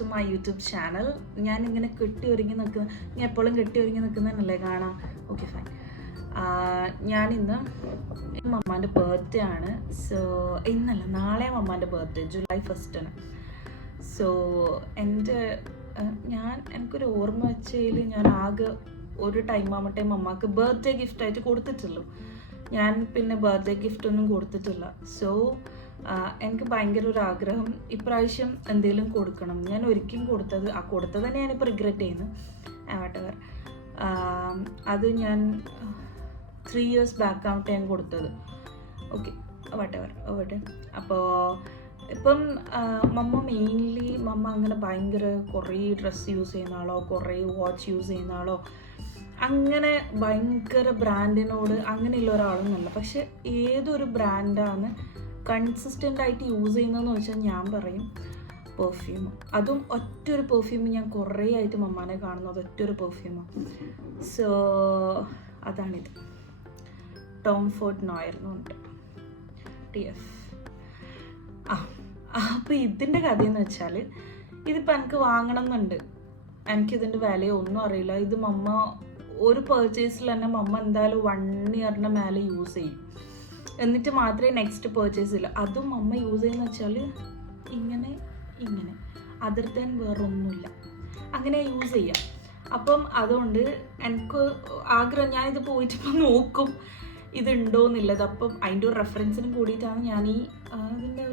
To my YouTube channel. ഞാനിങ്ങനെ കെട്ടി ഒരുങ്ങി നിൽക്കുന്ന, ഞാൻ എപ്പോഴും കെട്ടി ഒരുങ്ങി നിൽക്കുന്നതല്ലേ കാണാം. Okay fine. ഞാനിന്ന് മമ്മാൻ്റെ ബർത്ത്ഡേ ആണ്. സോ ഇന്നല്ല, നാളെ മമ്മാൻ്റെ ബർത്ത്ഡേ, ജൂലൈ 1 സോ എനിക്കൊരു ഓർമ്മ വെച്ചതിൽ ഞാൻ ആകെ ഒരു ടൈം ആവട്ടെ മമ്മക്ക് ബർത്ത്ഡേ ഗിഫ്റ്റായിട്ട് കൊടുത്തിട്ടുള്ളൂ. ഞാൻ പിന്നെ ബർത്ത്ഡേ ഗിഫ്റ്റ് ഒന്നും കൊടുത്തിട്ടില്ല. സോ എനിക്ക് ഭയങ്കര ഒരു ആഗ്രഹം ഇപ്രാവശ്യം എന്തെങ്കിലും കൊടുക്കണം. ഞാൻ ഒരിക്കലും കൊടുത്തത് തന്നെ ഞാനിപ്പോൾ റിഗ്രറ്റ് ചെയ്യുന്നു. വാട്ടെവർ, അത് ഞാൻ 3 years ബാക്ക് ആവട്ടെ ഞാൻ കൊടുത്തത്. Okay, whatever. അപ്പോൾ ഇപ്പം മമ്മ അങ്ങനെ ഭയങ്കര കുറേ ഡ്രസ്സ് യൂസ് ചെയ്യുന്ന ആളോ, കുറേ വാച്ച് യൂസ് ചെയ്യുന്ന ആളോ, അങ്ങനെ ഭയങ്കര ബ്രാൻഡിനോട് അങ്ങനെയുള്ള ഒരാളൊന്നുമല്ല. പക്ഷെ ഏതൊരു ബ്രാൻഡാണ് കൺസിസ്റ്റൻ്റ് ആയിട്ട് യൂസ് ചെയ്യുന്നതെന്ന് വെച്ചാൽ ഞാൻ പറയും പെർഫ്യൂം. അതും ഒറ്റൊരു പെർഫ്യൂം ഞാൻ കുറേ ആയിട്ട് മമ്മാനെ കാണുന്നത്, ഒറ്റൊരു പെർഫ്യൂമാണ്. സോ അതാണിത്. ടോം ഫോർഡ് നോയർന്ന് ഉണ്ട്, TF. അപ്പോൾ ഇതിൻ്റെ കഥയെന്ന് വെച്ചാൽ, ഇതിപ്പോൾ എനിക്ക് വാങ്ങണം എന്നുണ്ട്. എനിക്കിതിൻ്റെ വിലയോ ഒന്നും അറിയില്ല. ഇത് മമ്മ ഒരു പർച്ചേസിൽ തന്നെ മമ്മ എന്തായാലും 1 yearൻ്റെ മേലെ യൂസ് ചെയ്യും. എന്നിട്ട് മാത്രമേ നെക്സ്റ്റ് പർച്ചേസ് ഇല്ല. അതും മമ്മ യൂസ് ചെയ്യുന്ന വെച്ചാൽ ഇങ്ങനെ അതിർ ദാൻ വേറൊന്നുമില്ല, അങ്ങനെ യൂസ് ചെയ്യാം. അപ്പം അതുകൊണ്ട് എനിക്ക് ആഗ്രഹം, ഞാനിത് പോയിട്ടിപ്പോൾ നോക്കും ഇതുണ്ടോയെന്നുള്ളത്. അപ്പം അതിൻ്റെ ഒരു റെഫറൻസിനും കൂടിയിട്ടാണ് ഞാൻ ഇതിൻ്റെ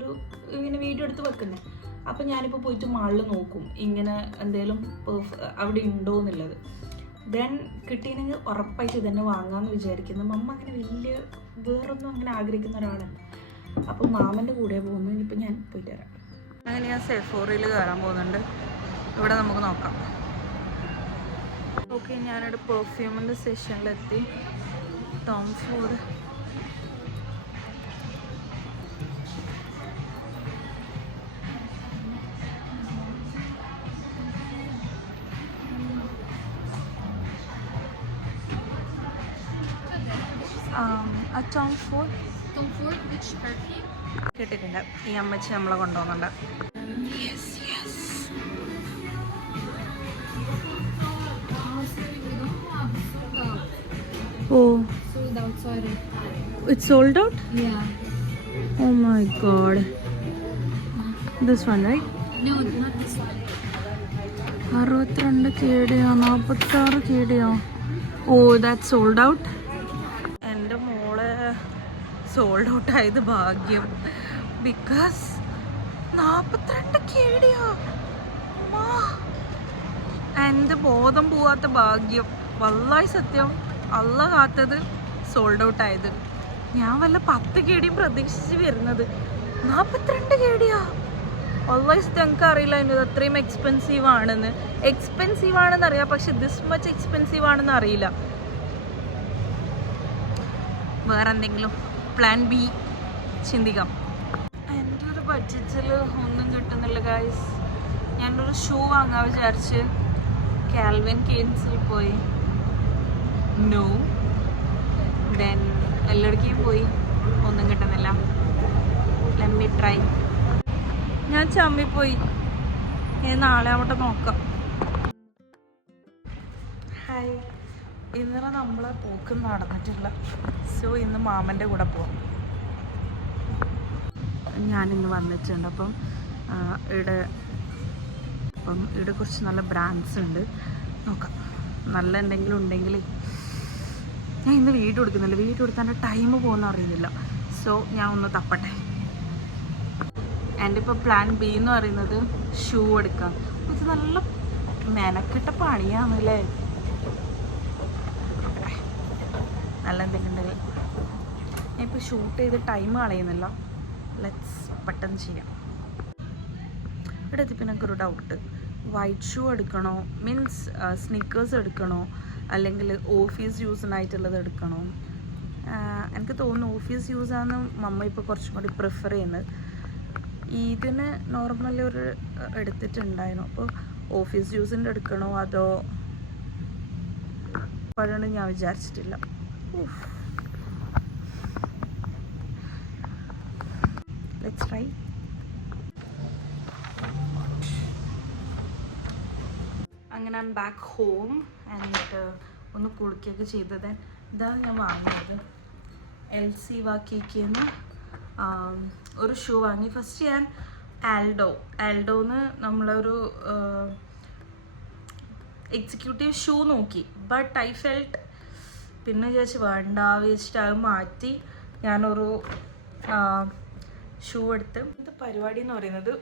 ഇങ്ങനെ വീഡിയോ എടുത്ത് വെക്കുന്നത്. അപ്പം ഞാനിപ്പോൾ പോയിട്ട് മാളിൽ നോക്കും ഇങ്ങനെ എന്തെങ്കിലും അവിടെ ഉണ്ടോ എന്നുള്ളത്. ദെൻ കിട്ടിയെങ്കിൽ ഉറപ്പായിട്ട് ഇതന്നെ വാങ്ങാമെന്ന് വിചാരിക്കുന്നു. മമ്മ അങ്ങനെ വലിയ വേറൊന്നും അങ്ങനെ ആഗ്രഹിക്കുന്ന ഒരാളാണ്. അപ്പോൾ മാമൻ്റെ കൂടെ പോകുന്നു. ഇനിയിപ്പോൾ ഞാൻ പോയിട്ട് വരാം. അങ്ങനെ ഞാൻ സെഫോറിയിൽ കയറാൻ പോകുന്നുണ്ട്. ഇവിടെ നമുക്ക് നോക്കാം. ഓക്കെ, ഞാനിവിടെ പെർഫ്യൂമിൻ്റെ സെഷനിലെത്തി. Tom Ford. Tom Ford, which perfume? കേട്ടിട്ടുണ്ട്. ഈ അമ്മച്ചി നമ്മളെ കൊണ്ടുപോകുന്നുണ്ട്. Oh, sold out, sorry. It's sold out? Yeah. Oh my god. This one, right? No, not this one. 62 KDയോ 46 KDയോ? Oh, that's sold out. എൻ്റെ മോളെ സോൾഡ് ഔട്ട് ആയത് ഭാഗ്യം. ബിക്കോസ് 42 KDയോ? എൻ്റെ ബോധം പോവാത്ത ഭാഗ്യം. വല്ലായി സത്യം, അല്ല കാത്തത് സോൾഡ് ഔട്ട് ആയത്. ഞാൻ വല്ല 10 KD പ്രതീക്ഷിച്ച് വരുന്നത്, 42 KDയോ? വല്ലായി ഞങ്ങൾക്ക് അറിയില്ല അതിൻ്റെ അത്രയും എക്സ്പെൻസീവ് ആണെന്ന് അറിയാം. പക്ഷെ ദിസ് മച്ച് എക്സ്പെൻസീവ് ആണെന്ന് അറിയില്ല. വേറെ എന്തെങ്കിലും പ്ലാൻ ബി ചിന്തിക്കാം. എൻ്റെ ഒരു ബഡ്ജറ്റിൽ ഒന്നും കിട്ടുന്നില്ല ഗൈസ്. ഞാനൊരു ഷൂ വാങ്ങാൻ വിചാരിച്ച് കാൽവിൻ കെയ്ൻസിൽ പോയി. നോ. ദെൻ എല്ലായിടേക്കും പോയി, ഒന്നും കിട്ടുന്നില്ല. Let me try. ഞാൻ ചമ്മിപ്പോയി. ഇനി നാളെ ആവട്ടെ നോക്കാം. ഹായ്, ഇന്നലെ നമ്മളെ പോക്ക് നടന്നിട്ടില്ല. സോ ഇന്ന് മാമൻ്റെ കൂടെ പോവാം. ഞാനിന്ന് വന്നിട്ടുണ്ട്. അപ്പം ഇവിടെ കുറച്ച് നല്ല ബ്രാൻഡ്സ് ഉണ്ട്. നോക്കാം, നല്ല എന്തെങ്കിലും ഉണ്ടെങ്കിൽ. ഞാൻ ഇന്ന് വീഡിയോ എടുക്കുന്നില്ല. വീഡിയോ എടുത്താൽ ടൈം പോകുന്ന അറിയുന്നില്ല. സോ ഞാൻ ഒന്ന് തപ്പട്ടെ. എൻ്റെ ഇപ്പോൾ പ്ലാൻ ബി എന്ന് പറയുന്നത് ഷൂ എടുക്കാം. ഇത് നല്ല മെനക്കെട്ട പണിയാണല്ലേ. നല്ല എന്തെങ്കിലും ഉണ്ടെങ്കിൽ. ഞാൻ ഇപ്പോൾ ഷൂട്ട് ചെയ്ത് ടൈം കളയുന്നില്ല. ലെറ്റ്സ് പെട്ടെന്ന് ചെയ്യാം. ഇവിടെ എത്തിയപ്പോൾ എനിക്കൊരു ഡൗട്ട്. വൈറ്റ് ഷൂ എടുക്കണോ, മീൻസ് സ്നിക്കേഴ്സ് എടുക്കണോ, അല്ലെങ്കിൽ ഓഫീസ് യൂസിനായിട്ടുള്ളത് എടുക്കണോ? എനിക്ക് തോന്നുന്നു ഓഫീസ് യൂസാണ് മമ്മ ഇപ്പോൾ കുറച്ചും കൂടി പ്രിഫർ ചെയ്യുന്നത്. ഇതിന് നോർമലി ഒരു എടുത്തിട്ടുണ്ടായിരുന്നു. അപ്പോൾ ഓഫീസ് യൂസിൻ്റെ എടുക്കണോ അതോ പഴയണോ ഞാൻ വിചാരിച്ചിട്ടില്ല. Let's try. അങ്ങനെ ഐ എം ബാക്ക് ഹോം. എന്നിട്ട് ഒന്ന് കുളിക്കുകയൊക്കെ ചെയ്തത്. ഇതാണ് ഞാൻ വാങ്ങിയത്. LC വാക്കിന്ന് ഒരു ഷൂ വാങ്ങി. ഫസ്റ്റ് ഞാൻ ആൽഡോന്ന് നമ്മളൊരു എക്സിക്യൂട്ടീവ് ഷൂ നോക്കി. ബട്ട് ഐ ഫെൽറ്റ്, പിന്നെ വിചാരിച്ച് വേണ്ട വെച്ചിട്ട് അത് മാറ്റി ഞാനൊരു ഷൂ എടുത്ത്. ഇത് പരിപാടി എന്ന് പറയുന്നത്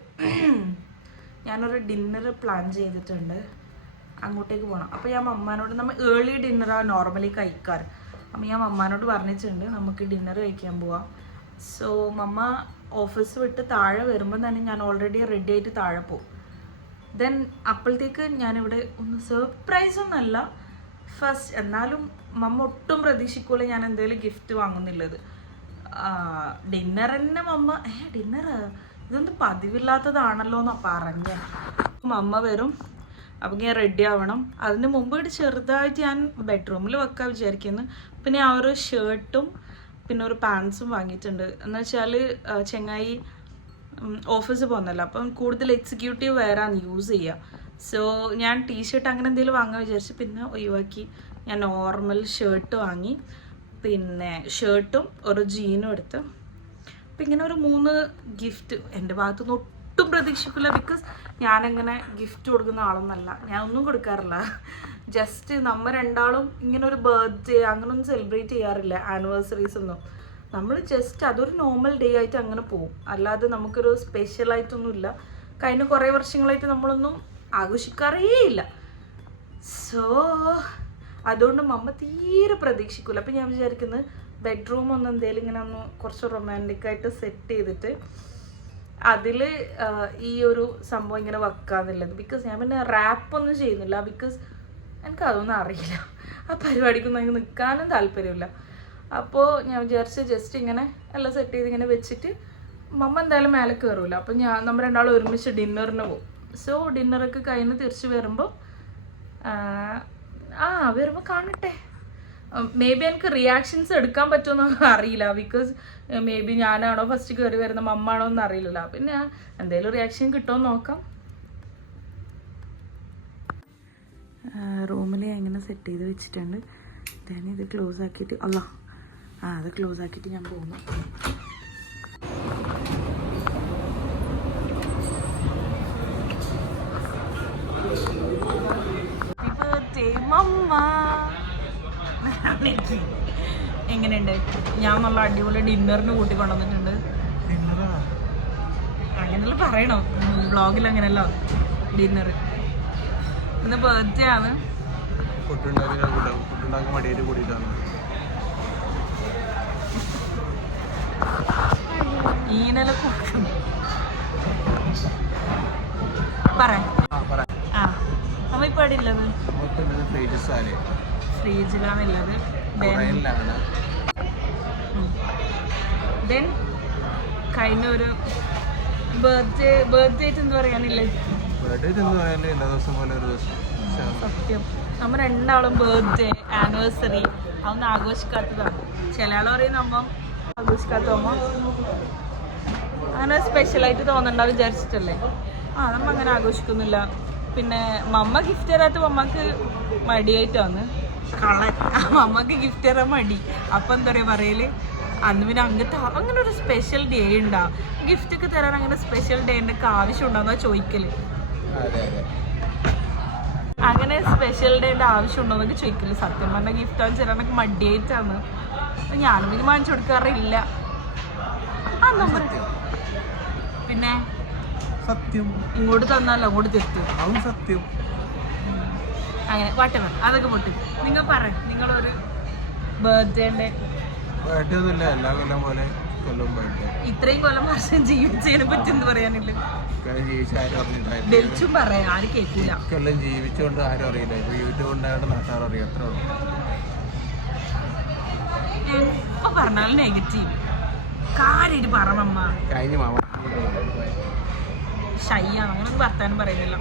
ഞാനൊരു ഡിന്നർ പ്ലാൻ ചെയ്തിട്ടുണ്ട്, അങ്ങോട്ടേക്ക് പോകണം. അപ്പോൾ ഞാൻ മമ്മാനോട്, നമ്മൾ ഏർലി ഡിന്നറാണ് നോർമലി കഴിക്കാറ്. അപ്പോൾ ഞാൻ മമ്മാനോട് പറഞ്ഞിട്ടുണ്ട് നമുക്ക് ഡിന്നർ കഴിക്കാൻ പോവാം. സോ മമ്മ ഓഫീസ് വിട്ട് താഴെ വരുമ്പോൾ തന്നെ ഞാൻ ഓൾറെഡി റെഡി ആയിട്ട് താഴെ പോകും. ദെൻ അപ്പോഴത്തേക്ക് ഞാനിവിടെ ഒന്ന് സർപ്രൈസൊന്നുമല്ല, ഫസ്റ്റ് എന്നാലും മമ്മ ഒട്ടും പ്രതീക്ഷിക്കൂല ഞാൻ എന്തെങ്കിലും ഗിഫ്റ്റ് വാങ്ങുന്നില്ലത്. ഡിന്നർ തന്നെ മമ്മ ഡിന്നർ ഇതൊന്നും പതിവില്ലാത്തതാണല്ലോ എന്നാ പറഞ്ഞ. മമ്മ വരും, അപ്പം ഞാൻ റെഡി ആവണം. അതിന് മുമ്പ് ചെറുതായിട്ട് ഞാൻ ബെഡ്റൂമിൽ വെക്കാൻ വിചാരിക്കുന്നു. പിന്നെ ആ ഒരു ഷർട്ടും പിന്നെ ഒരു പാൻസും വാങ്ങിയിട്ടുണ്ട്. എന്ന് വെച്ചാൽ ചെങ്ങായി ഓഫീസിൽ പോകുന്നല്ലോ, അപ്പം കൂടുതൽ എക്സിക്യൂട്ടീവ് വെയറാണ് യൂസ് ചെയ്യുക. സോ ഞാൻ ടീഷർട്ട് അങ്ങനെ എന്തെങ്കിലും വാങ്ങാൻ വിചാരിച്ചു. പിന്നെ ഒഴിവാക്കി ഞാൻ നോർമൽ ഷർട്ട് വാങ്ങി. പിന്നെ ഷർട്ടും ഒരു ജീനും എടുത്ത്. അപ്പം ഇങ്ങനെ ഒരു 3 ഗിഫ്റ്റ് എൻ്റെ ഭാഗത്തുനിന്ന് ഒട്ടും പ്രതീക്ഷിക്കില്ല. ബിക്കോസ് ഞാനങ്ങനെ ഗിഫ്റ്റ് കൊടുക്കുന്ന ആളൊന്നല്ല, ഞാൻ ഒന്നും കൊടുക്കാറില്ല. ജസ്റ്റ് നമ്മൾ രണ്ടാളും ഇങ്ങനെ ഒരു ബർത്ത്ഡേ അങ്ങനൊന്നും സെലിബ്രേറ്റ് ചെയ്യാറില്ല, ആനിവേഴ്സറീസ് ഒന്നും. നമ്മൾ ജസ്റ്റ് അതൊരു നോർമൽ ഡേ ആയിട്ട് അങ്ങനെ പോകും. അല്ലാതെ നമുക്കൊരു സ്പെഷ്യലായിട്ടൊന്നുമില്ല. കഴിഞ്ഞ കുറേ വർഷങ്ങളായിട്ട് നമ്മളൊന്നും ആഘോഷിക്കാറേ ഇല്ല. സോ അതുകൊണ്ട് മമ്മ തീരെ പ്രതീക്ഷിക്കില്ല. അപ്പം ഞാൻ വിചാരിക്കുന്നത് ബെഡ്റൂം ഒന്ന് എന്തെങ്കിലും ഇങ്ങനെ ഒന്ന് കുറച്ച് റൊമാൻറ്റിക്കായിട്ട് സെറ്റ് ചെയ്തിട്ട് അതിൽ ഈ ഒരു സംഭവം ഇങ്ങനെ വെക്കാന്നുള്ളത്. ബിക്കോസ് ഞാൻ പിന്നെ റാപ്പൊന്നും ചെയ്യുന്നില്ല, ബിക്കോസ് എനിക്ക് അതൊന്നും അറിയില്ല. ആ പരിപാടിക്കൊന്നും എനിക്ക് നിൽക്കാനും താല്പര്യമില്ല. അപ്പോൾ ഞാൻ വിചാരിച്ച് ജസ്റ്റ് ഇങ്ങനെ എല്ലാം സെറ്റ് ചെയ്ത് ഇങ്ങനെ വെച്ചിട്ട് മമ്മ എന്തായാലും മേലെ കയറില്ല. അപ്പം നമ്മൾ രണ്ടാളും ഒരുമിച്ച് ഡിന്നറിന് പോകും. സോ ഡിന്നറൊക്കെ കഴിഞ്ഞ് തിരിച്ച് വരുമ്പോൾ വരുമ്പോൾ കാണട്ടെ. മേ ബി എനിക്ക് റിയാക്ഷൻസ് എടുക്കാൻ പറ്റുമെന്ന് അറിയില്ല. ബിക്കോസ് മേ ബി ഞാനാണോ ഫസ്റ്റ് കയറി വരുന്ന മമ്മാണോ എന്ന് അറിയില്ലല്ലോ. പിന്നെ എന്തെങ്കിലും റിയാക്ഷൻ കിട്ടുമെന്ന് നോക്കാം. റൂമിൽ എങ്ങനെ സെറ്റ് ചെയ്ത് വെച്ചിട്ടുണ്ട്. ഞാൻ ഇത് ക്ലോസ് ആക്കിയിട്ട് അത് ക്ലോസ് ആക്കിയിട്ട് ഞാൻ പോകുന്നു. എങ്ങനെയുണ്ട്? ഞാൻ നല്ല അടിപൊളി ഡിന്നറിന് കൂട്ടിക്കൊണ്ടുവന്നിട്ടുണ്ട്. അങ്ങനെയല്ല പറയണോ, വ്ളോഗിൽ അങ്ങനെയല്ലോ ഡിന്നർ. ഇന്ന് ബർത്ത്ഡേ ആണ്. ഈനെല്ലാം കൊടുക്കും. അപ്പൊ ഇപ്പൊ അവിടെ ഉള്ളത് ഫ്രീജിലാണുള്ളത്. ദെൻ കഴിഞ്ഞ ഒരു ബർത്ത്ഡേ എന്ന് പറയാനില്ലേ, സത്യം നമ്മൾ രണ്ടാളും ബർത്ത്ഡേ ആനിവേഴ്സറി അതൊന്നും ആഘോഷിക്കാത്തതാണ്. ചില ആൾ പറയും നമ്മ ആഘോഷിക്കാത്തമ്മ അങ്ങനെ സ്പെഷ്യലായിട്ട് തോന്നണ്ട വിചാരിച്ചിട്ടല്ലേ. നമ്മ അങ്ങനെ ആഘോഷിക്കുന്നില്ല. പിന്നെ മമ്മ ഗിഫ്റ്റ് തരാത്ത മമ്മക്ക് മടിയായിട്ടാണ് മമ്മക്ക് ഗിഫ്റ്റ് തരാൻ മടി. അപ്പം എന്താ പറയുക പറയല്, അന്ന് പിന്നെ അങ്ങനത്തെ അങ്ങനെ ഒരു സ്പെഷ്യൽ ഡേ ഉണ്ടാവും. ഗിഫ്റ്റ് ഒക്കെ തരാൻ അങ്ങനെ സ്പെഷ്യൽ ഡേൻ്റെ ഒക്കെ ആവശ്യം ഉണ്ടാവുന്ന ചോദിക്കല്. അങ്ങനെ സ്പെഷ്യൽ ഡേൻ്റെ ആവശ്യം ഉണ്ടോന്നൊക്കെ ചോദിക്കല്. സത്യം പറഞ്ഞാൽ ഗിഫ്റ്റ് വാങ്ങിച്ച് തരാനൊക്കെ മടിയായിട്ടാണ്. ഞാനും പിന്നെ വാങ്ങിച്ചു കൊടുക്കാറില്ല. പിന്നെ സത്യം ഇങ്ങോട്ട് തന്നാലോ അങ്ങോട്ട് തെറ്റും. സത്യം അങ്ങനെ വാട്ടവർ അതൊക്കെ പൊട്ടി. നിങ്ങൾ പറ, നിങ്ങളൊരു ബർത്ത്ഡേന്റെ ഇത്രയും കൊല്ലം വർഷം ജീവിച്ചതിനെ പറ്റി എന്ത് പറയാനില്ല. ഡെൽച്ചും പറയാം, ആരും കേൾക്കൂല. ജീവിച്ചോണ്ട് ആരും അറിയില്ല. ഇപ്പൊ യൂട്യൂബ് ഉണ്ടായിട്ട് നാട്ടുകാർ അറിയാം, അത്രേ ഉള്ളൂ. എപ്പോ പറഞ്ഞാലും നെഗറ്റീവ് കാര്യമായിട്ട് പറമ്മ. കഴിഞ്ഞ മാമ ഷയ്യാണ്, അങ്ങനൊന്നും വർത്താനം പറയുന്നില്ല.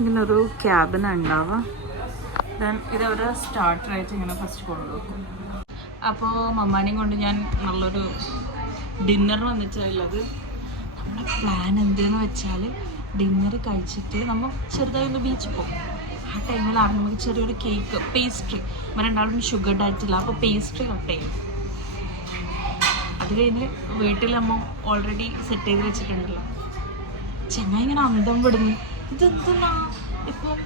ഇങ്ങനൊരു ക്യാബിനാണ് ഉണ്ടാവുക. ദെൻ ഇതവരെ സ്റ്റാർട്ടറായിട്ട് ഇങ്ങനെ ഫസ്റ്റ് കൊണ്ടുവെക്കും. അപ്പോൾ മമ്മാനെയും കൊണ്ട് ഞാൻ നല്ലൊരു ഡിന്നർ വന്നിട്ടുള്ളത്. നമ്മുടെ പ്ലാൻ എന്തെന്ന് വെച്ചാൽ ഡിന്നർ കഴിച്ചിട്ട് നമ്മൾ ചെറുതായി ഒന്ന് ബീച്ചിൽ പോകും. ആ ടൈമിലാണ് നമുക്ക് ചെറിയൊരു കേക്ക് പേസ്ട്രി, നമ്മൾ രണ്ടാളും ഷുഗർ ഡയറ്റില്ല, അപ്പോൾ പേസ്ട്രി കട്ട് ചെയ്യും. അത് കഴിഞ്ഞ് വീട്ടിലമ്മ ഓൾറെഡി സെറ്റ് ചെയ്ത് വെച്ചിട്ടുണ്ടല്ലോ. ചെങ്ങായി ഇങ്ങനെ അന്തം വിടുന്നു, ഇതെന്താ ഇപ്പം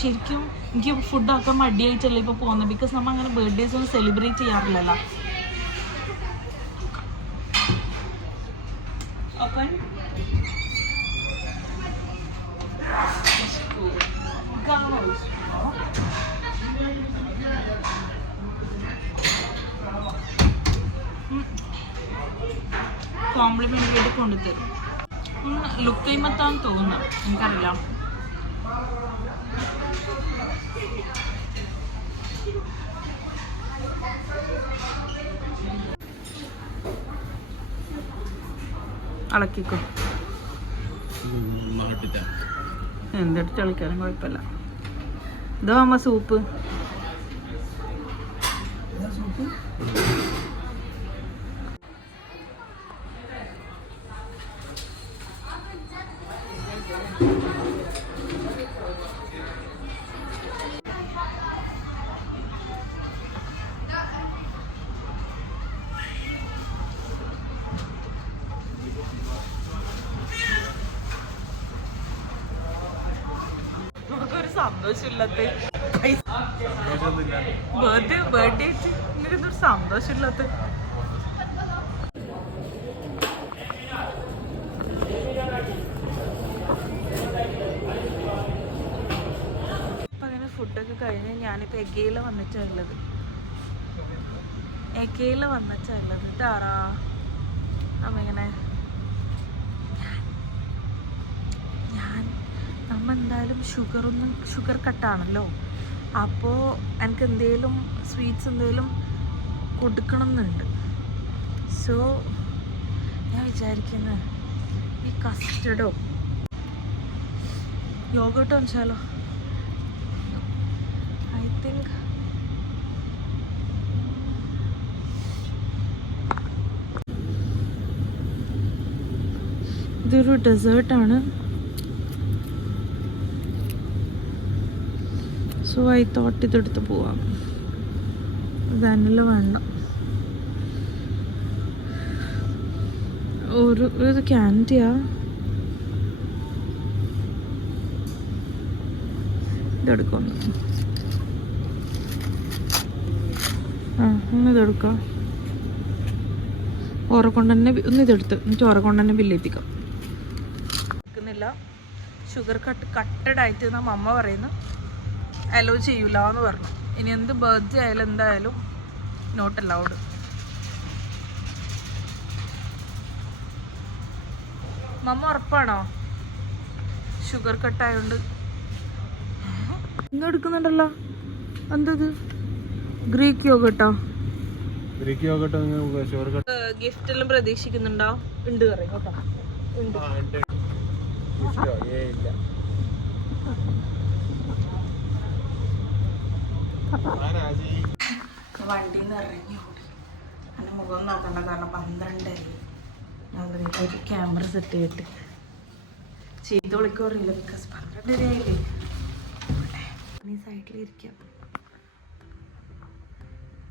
ശരിക്കും എനിക്ക് ഫുഡാക്കാൻ മടിയായിട്ടല്ല ഇപ്പോൾ പോകുന്നത്. ബിക്കോസ് നമ്മൾ അങ്ങനെ ബർത്ത്ഡേസ് ഒന്നും സെലിബ്രേറ്റ് ചെയ്യാറില്ലല്ലോ. അപ്പം കോംപ്ലിമെൻ്റ് ആയിട്ട് കൊണ്ടുതരും. ലുക്ക് ചെയ്യുമ്പോഴത്താന്ന് തോന്നുന്നത്, എനിക്കറിയില്ല. അളക്കിക്കോ, എന്തെടുത്ത് കളിക്കാനും കുഴപ്പമില്ല. ഇതാ അമ്മ സൂപ്പ്. നമുക്കൊരു സന്തോഷമില്ലാത്ത ബർത്ത്ഡേ എനിക്കൊരു സന്തോഷമില്ലാത്ത. അപ്പം അങ്ങനെ ഫുഡൊക്കെ കഴിഞ്ഞ് ഞാനിപ്പോൾ എഗയിൽ വന്നിട്ടുള്ളത്. ഇതാറാ അമ്മ ഇങ്ങനെ നമ്മൾ എന്തായാലും ഷുഗർ കട്ടാണല്ലോ. അപ്പോൾ എനിക്ക് എന്തെങ്കിലും സ്വീറ്റ്സ് എന്തെങ്കിലും കൊടുക്കണം എന്നുണ്ട്. സോ ഞാൻ വിചാരിക്കുന്നത് ഈ കസ്റ്റർഡോ യോഗട്ടോ വെച്ചാലോ. ഐ തിങ്ക് ഇതൊരു ഡെസേർട്ടാണ്. സോ ഐ തോട്ട് ഇതെടുത്ത് പോവാം. വാനില വേണ്ട. ഇത് ക്യാൻഡിയാ. ഇതെടുക്കുന്നു. ഇതെടുക്കാം. ഓറക്കൊണ്ട് തന്നെ ഇതെടുത്ത് എന്നിട്ട് ഓറക്കൊണ്ട് തന്നെ ബില്ലേപ്പിക്കാം. എടുക്കുന്നില്ല. ഷുഗർ കട്ടഡ് ആയിട്ട് നമ്മ അമ്മ പറയുന്നു അലോ ചെയ്യൂല എന്ന് പറഞ്ഞു. ഇനി എന്ത് ബർത്ത്ഡേ ആയാലും എന്തായാലും നോട്ട് അലൗഡ്. മമ്മ ഉറപ്പാണോ? ഷുഗർ കട്ടായോണ്ട് ഇന്ന് എടുക്കുന്നുണ്ടല്ലോ. എന്തത്? ഗ്രീക്ക് യോഗട്ടോ? ഗിഫ്റ്റ് എല്ലാം പ്രതീക്ഷിക്കുന്നുണ്ടോ? ഉണ്ട് പറയും കേട്ടോ. വണ്ടിയിൽ നിന്ന് ഇറങ്ങി ഓടി. എൻ്റെ മുഖം നോക്കണ്ട, കാരണം 12 ആയി. ഒരു ക്യാമറ സെറ്റ് ചെയ്തിട്ട് ചെയ്ത് വിളിക്കോ അറിയില്ല. ബിക്കോസ് 12 ആയില്ലേ. ഈ സൈഡിലിരിക്കാം.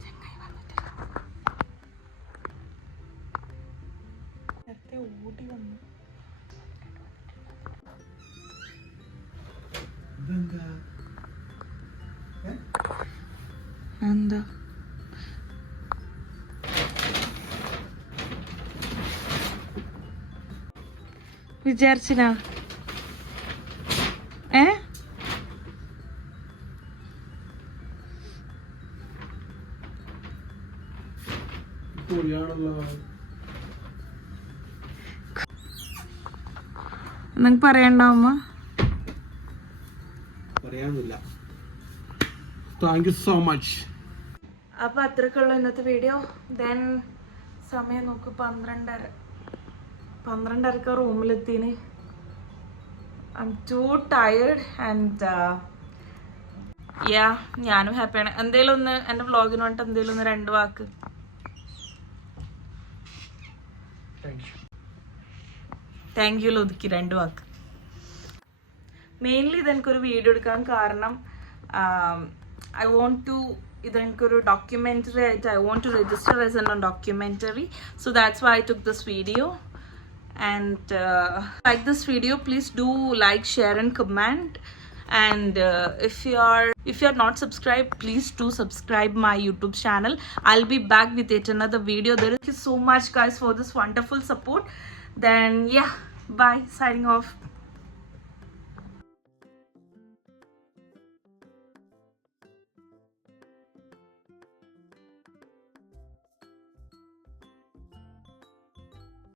ചങ്ങായി വന്നിട്ടില്ല. നേരത്തെ ഓടി വന്നു. എന്താ വിചാരിച്ചിനാ? നിങ്ങൾക്ക് പറയണ്ടാവുമ്പോ പറയാനില്ല. Thank you so much. അപ്പോൾ അത്രയ്ക്കുള്ള ഇന്നത്തെ വീഡിയോ. ദെൻ സമയം നോക്ക് 12:30. 12:30 റൂമിലെത്തിന്. I am too tired and ഞാനും ഹാപ്പിയാണ്. എന്തേലും ഒന്ന് എൻ്റെ വ്ളോഗിന് വേണ്ടിട്ട് എന്തേലും ഒന്ന് 2 വാക്ക്. താങ്ക് യു ഒതുക്കി 2 വാക്ക്. മെയിൻലി ഇതെനിക്കൊരു വീഡിയോ എടുക്കാൻ കാരണം ഐ വോണ്ട് ടു ഇതെനിക്കൊരു ഡോക്യുമെൻ്ററി ആയിട്ട് I want to register as an documentary. So that's why I took this video. And like this video, please do like, share and comment. And if you're not subscribed, please do subscribe my YouTube channel. I'll be back with yet another video. Thank you so much guys for this wonderful support. Then yeah, bye, signing off.